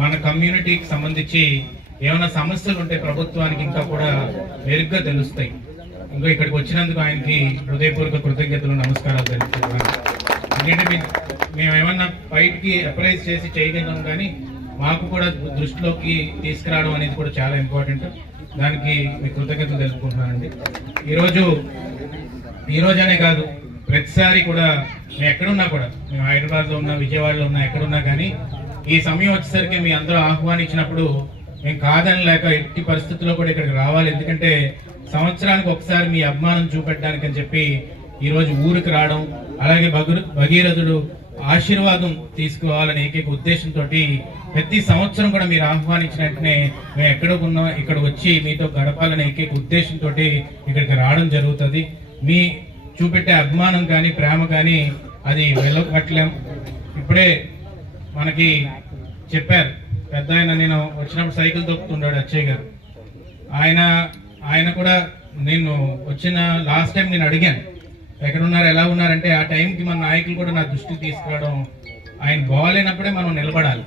మన కమ్యూనిటీకి సంబంధించి ఏమైనా సమస్యలు ఉంటే ప్రభుత్వానికి ఇంకా కూడా మెరుగ్గా తెలుస్తాయి. ఇంకా ఇక్కడికి వచ్చినందుకు ఆయనకి హృదయపూర్వక కృతజ్ఞతలు నమస్కారాలు తెలుపుతున్నాను. ఎందుకంటే మేము ఏమన్నా బయటికి అప్రైజ్ చేసి చేయగలం కానీ మాకు కూడా దృష్టిలోకి తీసుకురావడం అనేది కూడా చాలా ఇంపార్టెంట్. దానికి మీ కృతజ్ఞతలు తెలుపుకుంటున్నానండి. ఈరోజు ఈ అనే కాదు ప్రతిసారి కూడా మేము ఎక్కడున్నా కూడా మేము హైదరాబాద్లో ఉన్నా విజయవాడలో ఉన్నా ఎక్కడున్నా కానీ ఈ సమయం వచ్చేసరికి మీ అందరూ ఆహ్వానించినప్పుడు మేము కాదని లేక ఎట్టి పరిస్థితుల్లో కూడా ఇక్కడికి రావాలి. ఎందుకంటే సంవత్సరానికి ఒకసారి మీ అభిమానం చూపెట్టడానికి అని చెప్పి ఈరోజు ఊరికి రావడం అలాగే భగీరథుడు ఆశీర్వాదం తీసుకోవాలనే ఏకైక ఉద్దేశంతో ప్రతి సంవత్సరం కూడా మీరు ఆహ్వానించిన వెంటనే మేము ఎక్కడ ఉన్నాం ఇక్కడ వచ్చి మీతో గడపాలనే ఏకైక ఉద్దేశంతో ఇక్కడికి రావడం జరుగుతుంది. మీ చూపెట్టే అభిమానం కానీ ప్రేమ కానీ అది వెళ్ళగట్లేం ఇప్పుడే మనకి చెప్పారు పెద్ద ఆయన నేను వచ్చినప్పుడు సైకిల్ తొక్కుతుండాడు అచ్చయ్య గారు. ఆయన ఆయన కూడా నేను వచ్చిన లాస్ట్ టైం నేను అడిగాను ఎక్కడ ఉన్నారు ఎలా ఉన్నారంటే ఆ టైంకి మన నాయకులు కూడా నా దృష్టికి తీసుకురావడం ఆయన బాగాలేనప్పుడే మనం నిలబడాలి.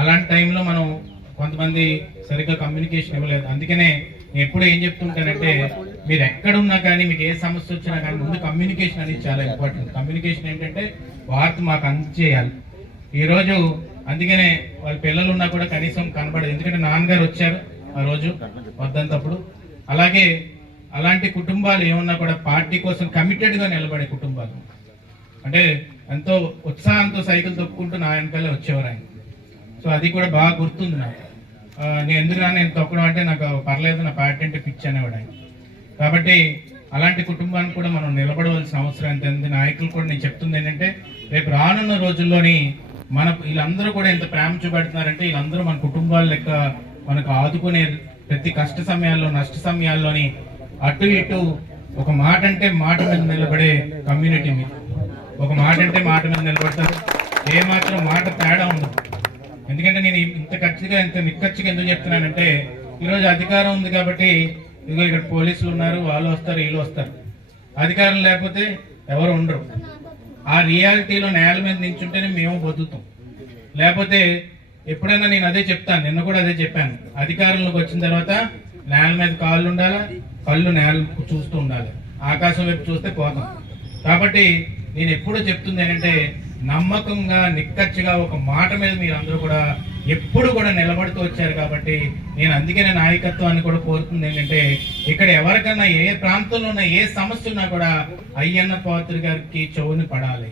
అలాంటి టైంలో మనం కొంతమంది సరిగ్గా కమ్యూనికేషన్ ఇవ్వలేదు. అందుకనే నేను ఎప్పుడు ఏం చెప్తుంటానంటే మీరు ఎక్కడున్నా కానీ మీకు ఏ సమస్య వచ్చినా కానీ ముందు కమ్యూనికేషన్ అనేది చాలా ఇంపార్టెంట్ కమ్యూనికేషన్ ఏంటంటే వార్త మాకు అందజేయాలి ఈరోజు అందుకనే వాళ్ళ పిల్లలు ఉన్నా కూడా కనీసం కనబడదు. ఎందుకంటే నాన్నగారు వచ్చారు ఆ రోజు వద్దంతప్పుడు. అలాగే అలాంటి కుటుంబాలు ఏమన్నా కూడా పార్టీ కోసం కమిటెడ్గా నిలబడే కుటుంబాలు. అంటే ఎంతో ఉత్సాహంతో సైకిల్ తొక్కుంటూ నా వెనకాలే వచ్చేవారు ఆయన. సో అది కూడా బాగా గుర్తుంది నాకు. నేను ఎందుకన్నా నేను తొక్కడం అంటే నాకు పర్లేదు నా పార్టీ పిచ్ పిచ్చి అనేవాడు ఆయన. కాబట్టి అలాంటి కుటుంబానికి కూడా మనం నిలబడవలసిన అవసరం ఎంత ఉంది? నాయకులు కూడా నేను చెప్తుంది ఏంటంటే రేపు రానున్న రోజుల్లోని మన వీళ్ళందరూ కూడా ఎంత ప్రేమ చూపెడుతున్నారంటే వీళ్ళందరూ మన కుటుంబాల లెక్క మనకు ఆదుకునే ప్రతి కష్ట సమయాల్లో నష్ట సమయాల్లోని అటు ఇటు ఒక మాట అంటే మాట మీద నిలబడే కమ్యూనిటీ మీద. ఒక మాట అంటే మాట మీద నిలబడతారు. ఏమాత్రం మాట తేడా ఉండదు. ఎందుకంటే నేను ఇంత ఖర్చుగా ఇంత నిక్కచ్చుగా ఎందుకు చెప్తున్నానంటే ఈరోజు అధికారం ఉంది కాబట్టి ఇదిగో ఇక్కడ పోలీసులు ఉన్నారు వాళ్ళు వస్తారు వీళ్ళు వస్తారు. అధికారం లేకపోతే ఎవరు ఉండరు. ఆ రియాలిటీలో నేల మీద నించుంటేనే మేము బతుకుతాం. లేకపోతే ఎప్పుడైనా నేను అదే చెప్తాను నిన్న కూడా అదే చెప్పాను. అధికారంలోకి వచ్చిన తర్వాత నేల మీద కాళ్ళు ఉండాలా? కళ్ళు నేల చూస్తూ ఉండాలి. ఆకాశం వైపు చూస్తే పోతాం. కాబట్టి నేను ఎప్పుడూ చెప్తుంది ఏంటంటే నమ్మకంగా నిక్కచ్చిగా ఒక మాట మీద మీరు అందరూ కూడా ఎప్పుడు కూడా నిలబడుతూ వచ్చారు కాబట్టి నేను అందుకనే నాయకత్వాన్ని కూడా కోరుతుంది ఏంటంటే ఇక్కడ ఎవరికైనా ఏ ప్రాంతంలో ఉన్న ఏ సమస్య ఉన్నా కూడా అయ్యన్న పాత్రి గారికి చెవుని పడాలి.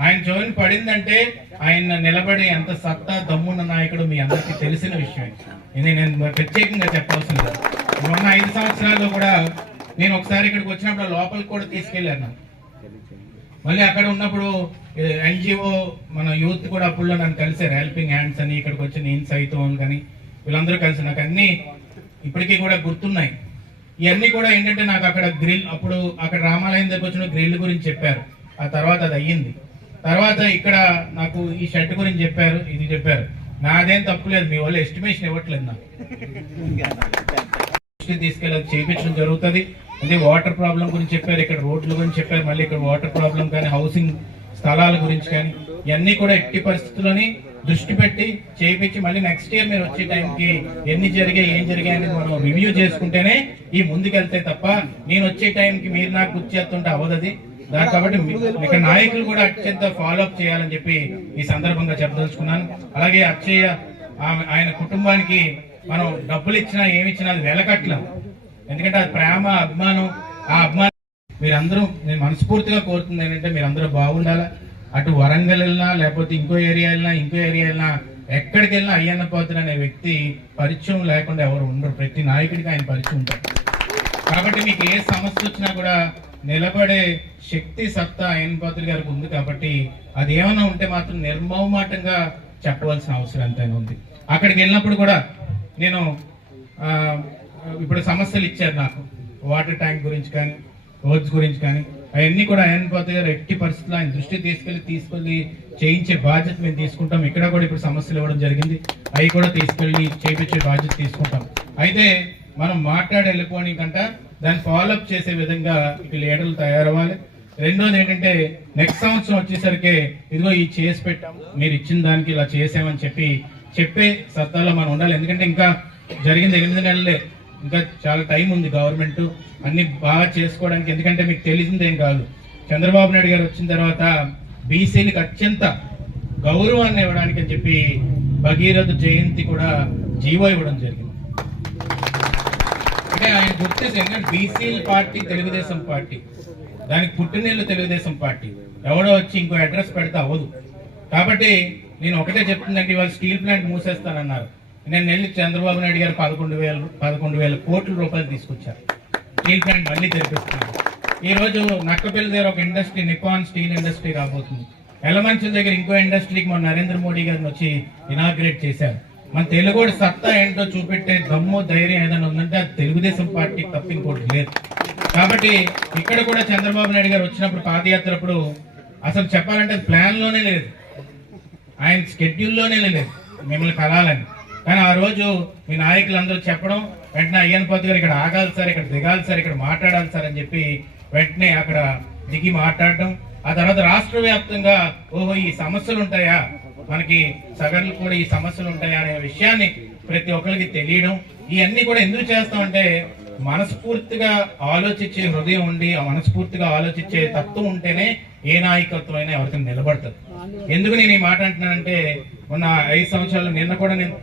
ఆయన చెవుని పడిందంటే ఆయన నిలబడి ఎంత సత్తా దమ్మున్న నాయకుడు మీ అందరికీ తెలిసిన విషయం. ఇది నేను ప్రత్యేకంగా చెప్పాల్సింది ఉన్న ఐదు సంవత్సరాల్లో కూడా నేను ఒకసారి ఇక్కడికి వచ్చినప్పుడు లోపలికి కూడా తీసుకెళ్ళాను. మళ్ళీ అక్కడ ఉన్నప్పుడు ఎన్జిఓ మన యూత్ కూడా అప్పుడు నన్ను కలిసారు హెల్పింగ్ హ్యాండ్స్ అని ఇక్కడికి వచ్చి నేను సైతం కానీ వీళ్ళందరూ కలిసి నాకు అన్ని ఇప్పటికీ కూడా గుర్తున్నాయి. ఇవన్నీ కూడా ఏంటంటే నాకు అక్కడ గ్రిల్ అప్పుడు అక్కడ రామాలయం దగ్గర వచ్చిన గ్రిల్ గురించి చెప్పారు. ఆ తర్వాత అది అయ్యింది. తర్వాత ఇక్కడ నాకు ఈ షర్ట్ గురించి చెప్పారు ఇది చెప్పారు. నాదేం తప్పులేదు మీ వాళ్ళు ఎస్టిమేషన్ ఇవ్వట్లేదు నాకు. తీసుకెళ్ళి అది చేయించడం జరుగుతుంది. అంటే వాటర్ ప్రాబ్లం గురించి చెప్పారు ఇక్కడ రోడ్ల గురించి చెప్పారు మళ్ళీ ఇక్కడ వాటర్ ప్రాబ్లం కానీ హౌసింగ్ స్థలాల గురించి కానీ ఇవన్నీ కూడా ఎట్టి పరిస్థితుల్లోని దృష్టి పెట్టి చేయించి మళ్ళీ నెక్స్ట్ ఇయర్ మీరు వచ్చే టైంకి ఎన్ని జరిగాయి ఏం జరిగాయి అనేది మనం రివ్యూ చేసుకుంటేనే ఈ ముందుకెళ్తే తప్ప నేను వచ్చే టైంకి మీరు నాకు గుర్తు చేస్తుంటే అవ్వదది. కాబట్టి ఇక్కడ నాయకులు కూడా అత్యంత ఫాలో అప్ చేయాలని చెప్పి ఈ సందర్భంగా చెప్పదలుచుకున్నాను. అలాగే అక్షయ్య ఆయన కుటుంబానికి మనం డబ్బులు ఇచ్చినా ఏమి ఇచ్చినా అది వెలకట్లం ఎందుకంటే అది ప్రేమ అభిమానం. ఆ అభిమానం మీరందరూ నేను మనస్ఫూర్తిగా కోరుతుంది ఏంటంటే మీరందరూ బాగుండాలా. అటు వరంగల్ వెళ్ళినా లేకపోతే ఇంకో ఏరియా వెళ్ళినా ఇంకో ఏరియా వెళ్ళినా ఎక్కడికి వెళ్ళినా అయ్యన్న పాత్ర అనే వ్యక్తి పరిచయం లేకుండా ఎవరు ఉండరు. ప్రతి నాయకుడికి ఆయన పరిచయం ఉంటారు కాబట్టి మీకు ఏ సమస్య వచ్చినా కూడా నిలబడే శక్తి సత్తా అయ్యన్న పాత్ర గారికి ఉంది కాబట్టి అది ఏమైనా ఉంటే మాత్రం నిర్మమాటంగా చెప్పవలసిన అవసరం ఎంతైనా ఉంది. అక్కడికి వెళ్ళినప్పుడు కూడా నేను ఇప్పుడు సమస్యలు ఇచ్చారు నాకు. వాటర్ ట్యాంక్ గురించి కానీ రోడ్స్ గురించి కానీ అవన్నీ కూడా ఆయన పాత్ర గారు ఎట్టి పరిస్థితుల్లో ఆయన దృష్టికి తీసుకెళ్ళి తీసుకెళ్ళి చేయించే బాధ్యత మేము తీసుకుంటాం. ఇక్కడ కూడా ఇప్పుడు సమస్యలు ఇవ్వడం జరిగింది. అవి కూడా తీసుకెళ్ళి చేయించే బాధ్యత తీసుకుంటాం. అయితే మనం మాట్లాడి వెళ్ళిపోని కంట దాన్ని ఫాలోఅప్ చేసే విధంగా ఇక లీడర్లు తయారవ్వాలి. రెండోది ఏంటంటే నెక్స్ట్ సంవత్సరం వచ్చేసరికి ఇదిగో ఈ చేసి పెట్టాం మీరు ఇచ్చిన దానికి ఇలా చేసామని చెప్పి చెప్పే సత్తాలో మనం ఉండాలి. ఎందుకంటే ఇంకా జరిగింది ఎనిమిది నెలలే. ఇంకా చాలా టైం ఉంది గవర్నమెంట్. అన్ని బాగా చేసుకోవడానికి. ఎందుకంటే మీకు తెలిసింది ఏం కాదు. చంద్రబాబు నాయుడు గారు వచ్చిన తర్వాత బీసీలకు అత్యంత గౌరవాన్ని ఇవ్వడానికి అని చెప్పి భగీరథ జయంతి కూడా జీవో ఇవ్వడం జరిగింది. అంటే ఆయన గుర్తేసి ఎందుకంటే బీసీ పార్టీ తెలుగుదేశం పార్టీ. దానికి పుట్టినీళ్ళు తెలుగుదేశం పార్టీ. ఎవడో వచ్చి ఇంకో అడ్రస్ పెడితే అవ్వదు. కాబట్టి నేను ఒకటే చెప్తుందంటే ఇవాళ స్టీల్ ప్లాంట్ మూసేస్తానన్నారు. నేను వెళ్ళి చంద్రబాబు నాయుడు గారు పదకొండు వేల పదకొండు వేల కోట్ల రూపాయలు తీసుకొచ్చారు. స్టీల్ ప్లాంట్ మళ్ళీ తెరిపిస్తున్నారు. ఈరోజు రోజు నక్కపల్లి దగ్గర ఒక ఇండస్ట్రీ నిపాన్ స్టీల్ ఇండస్ట్రీ రాబోతుంది ఎలమంచుల దగ్గర ఇంకో ఇండస్ట్రీకి మన నరేంద్ర మోడీ గారిని వచ్చి ఇనాగ్రేట్ చేశారు. మన తెలుగుడు సత్తా ఏంటో చూపెట్టే దమ్ము ధైర్యం ఏదైనా ఉందంటే అది తెలుగుదేశం పార్టీకి తప్ప ఇంకోటి లేదు. కాబట్టి ఇక్కడ కూడా చంద్రబాబు నాయుడు గారు వచ్చినప్పుడు పాదయాత్ర అప్పుడు అసలు చెప్పాలంటే ప్లాన్లోనే లేదు. ఆయన స్కెడ్యూల్లోనే లేదు. మిమ్మల్ని కలాలని. కానీ ఆ రోజు మీ నాయకులందరూ చెప్పడం వెంటనే అయ్యన్ పద్దు గారు ఇక్కడ ఆగాలి సార్ ఇక్కడ దిగాలి సార్ ఇక్కడ మాట్లాడాలి సార్ అని చెప్పి వెంటనే అక్కడ దిగి మాట్లాడడం. ఆ తర్వాత రాష్ట్ర వ్యాప్తంగా ఓహో ఈ సమస్యలు ఉంటాయా? మనకి సగర్లు కూడా ఈ సమస్యలు ఉంటాయా అనే విషయాన్ని ప్రతి ఒక్కరికి తెలియడం. ఇవన్నీ కూడా ఎందుకు చేస్తామంటే మనస్ఫూర్తిగా ఆలోచించే హృదయం ఉండి ఆ మనస్ఫూర్తిగా ఆలోచించే తత్వం ఉంటేనే ఏ నాయకత్వం అయినా ఎవరికైనా నిలబడుతుంది. ఎందుకు నేను ఈ మాట అంటున్నానంటే మొన్న ఐదు సంవత్సరాలు నిన్న కూడా నేను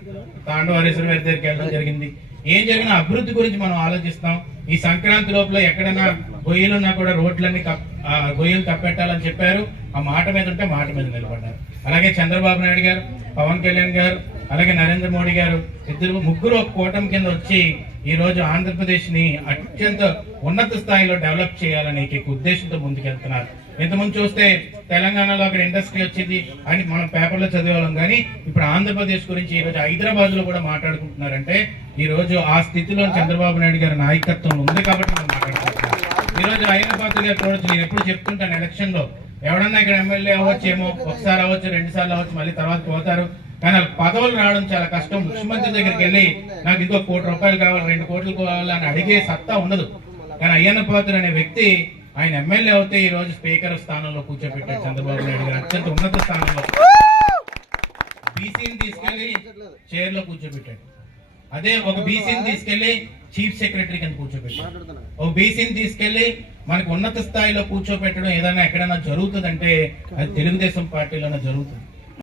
తాండవరేశ్వర వారి దగ్గరికి వెళ్ళడం జరిగింది. ఏం జరిగిన అభివృద్ధి గురించి మనం ఆలోచిస్తాం. ఈ సంక్రాంతి లోపల ఎక్కడైనా గొయ్యలున్నా కూడా రోడ్లన్నీ కప్ ఆ గొయ్యలు కప్పెట్టాలని చెప్పారు. ఆ మాట మీద ఉంటే మాట మీద నిలబడ్డారు. అలాగే చంద్రబాబు నాయుడు గారు పవన్ కళ్యాణ్ గారు అలాగే నరేంద్ర మోడీ గారు ఇద్దరు ముగ్గురు ఒక కూటమి కింద వచ్చి ఈ రోజు ఆంధ్రప్రదేశ్ని అత్యంత ఉన్నత స్థాయిలో డెవలప్ చేయాలనే ఉద్దేశంతో ముందుకెళ్తున్నారు. ఇంతకుముందు చూస్తే తెలంగాణలో అక్కడ ఇండస్ట్రీ వచ్చింది అని మనం పేపర్లో చదివేవాళ్ళం. కానీ ఇప్పుడు ఆంధ్రప్రదేశ్ గురించి ఈరోజు హైదరాబాద్లో కూడా మాట్లాడుకుంటున్నారంటే ఈరోజు ఆ స్థితిలో చంద్రబాబు నాయుడు గారి నాయకత్వం ఉంది కాబట్టి మనం మాట్లాడుకుంటున్నాం. ఈ రోజు అయిన పాత్ర గారు చూడొచ్చు నేను ఎప్పుడు చెప్తుంటాను ఎలక్షన్లో ఎవడన్నా ఇక్కడ ఎమ్మెల్యే అవ్వచ్చేమో ఒకసారి అవ్వచ్చు రెండు సార్లు అవ్వచ్చు మళ్ళీ తర్వాత పోతారు. కానీ వాళ్ళకి పదవులు రావడం చాలా కష్టం. ముఖ్యమంత్రి దగ్గరికి వెళ్ళి నాకు ఇంకో కోటి రూపాయలు కావాలి రెండు కోట్లు కావాలి అని అడిగే సత్తా ఉండదు. కానీ అయ్యన్న పాత్ర అనే వ్యక్తి ఆయన ఎమ్మెల్యే అవుతే ఈ రోజు స్పీకర్ స్థానంలో కూర్చోబెట్టారు చంద్రబాబు నాయుడు గారు. అత్యంత ఉన్నత స్థానంలో. బీసీని తీసుకెళ్ళి చైర్లో కూర్చోబెట్టాడు. అదే ఒక బీసీని తీసుకెళ్ళి చీఫ్ సెక్రటరీ కింద కూర్చోబెట్టాడు. ఒక బీసీని తీసుకెళ్ళి మనకు ఉన్నత స్థాయిలో కూర్చోబెట్టడం ఏదైనా ఎక్కడైనా జరుగుతుందంటే అది తెలుగుదేశం పార్టీలోనే జరుగుతుంది.